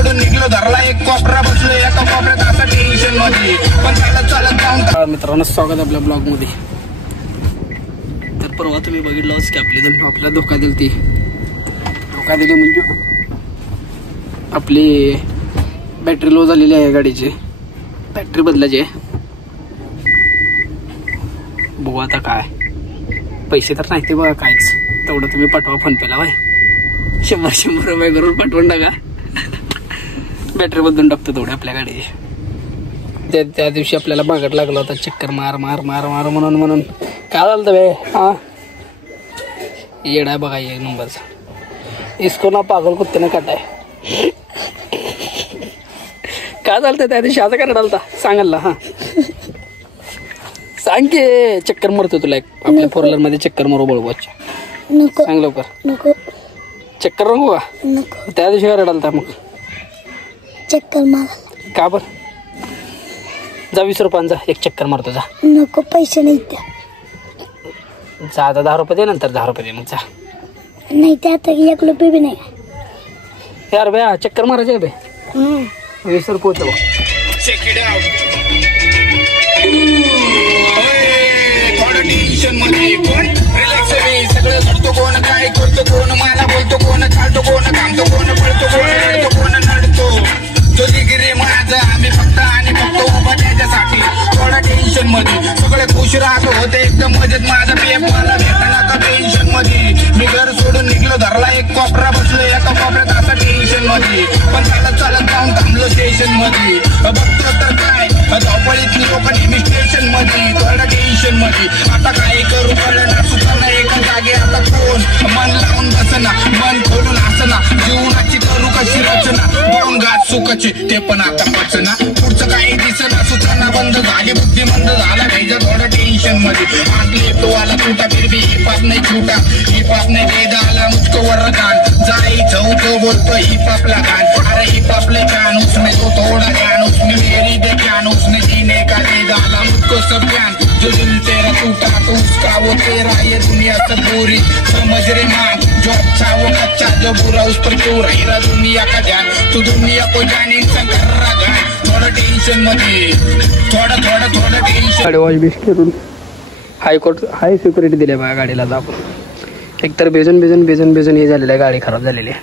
सोडून निघलो धरला एक कोपरा बसलो एका कोपऱ्यात असा टेन्शन मध्ये पण चालत चालत जाऊन. मित्रांनो स्वागत आपल्या ब्लॉग मध्ये. तर परवा तुम्ही बघितलंच की आपल्याला धोका दिली म्हणजे आपली बॅटरी लो झालेली आहे गाडीची, बॅटरी बदलायची आहे. बघू आता काय पैसे तर नाही ते बघा काहीच, तेवढं तुम्ही पाठवा फोन पेला बाय 100 रुपये करून पाठवून टाका. बॅटरी बदलून टाकतो तेवढे आपल्या गाडीची. त्या दिवशी आपल्याला मागत लागला होता चक्कर मार मार मार मार म्हणून काय झालं बे. हा येडा बघा एक नंबरचा, इसको ना पागल कुत्ते ना काटाय. काय झालं त्या दिवशी आता काय रडालता सांगाल. हा सांग की चक्कर मारतो तुला एक आपल्या 4 व्हीलर मध्ये चक्कर मारू बळवाच्या. सांग लवकर. चक्कर नको का त्या दिवशी काय रडालता मग चक्कर मार का बर. जा 20 रुपयांचा एक चक्कर मारतो जा. नको पैसे नाही त्या. जा आता 10 रुपये दे, नंतर 10 रुपये दे मग जा. नाही त्या आता 1 रुपये बी नाही यार भैया चक्कर मारायचे बे. 20 रुपये होतं. थोडं टेन्शन मध्ये कोण रिलॅक्स रे, सगळं करतो कोण, काय करतो कोण, मला बोलतो कोण, चालतो कोण, कामतो कोण, पळतो कोण, रडतो कोण, नडतो तो जिगिरी माझा. आम्ही फक्त आणि फक्त उभा त्याच्यासाठी. थोडा टेन्शन मध्ये सगळे खुश राहतो होते एकदम मजेत. माझा पीएफ मला भेटला का टेन्शन मध्ये. मी घर सोडून निघलो धरला एक कोपरा बसलो एका कोपऱ्यात असा टेन्शन मध्ये पण चालत चालत जाऊन थांबलो स्टेशन मध्ये. बघतो तर काय धावपळीतली लोक नेहमी स्टेशन मध्ये. थोडा टेन्शन मध्ये आता काय करू कळणार सुद्धा एका जागे. आता कोण मन लावून बसना, मन खोलून असना, जीवनाची करू कशी रचना. 2 घात सुखाचे ते पण आता पचना. पुढचं काही दिसना सुचना, बंद झाली बुद्धी मंद झाला भेजा. थोडं टेन्शन मध्ये आतले तो आला तुटा फिरबी हिपाप नाही छुटा, हिपाप नाही वेद आला मुझको वरदान. जाई जाऊ तो बोलतो हिपापला गान. अरे हिपापले गान उसमें तो थोड़ा ज्ञान, उसमें मेरी दे ज्ञान, उसने जीने का दे डाला मुझको सब ज्ञान. जो दिल तेरा टूटा तो उसका वो तेरा, ये दुनिया सब बुरी समझ रे मान. जो अच्छा वो कच्चा, जो बुरा उस पर क्यों रही दुनिया का ध्यान. तू दुनिया को जाने इंसान कर रहा गान. थोडं टेन्शन मध्ये थोडं टेन्शन. गाडी वॉश बिश करून हाय सिक्युरिटी दिल्या बघा गाडीला दाबून. एकतर बेजून हे झालेलं आहे, गाडी खराब झालेली आहे.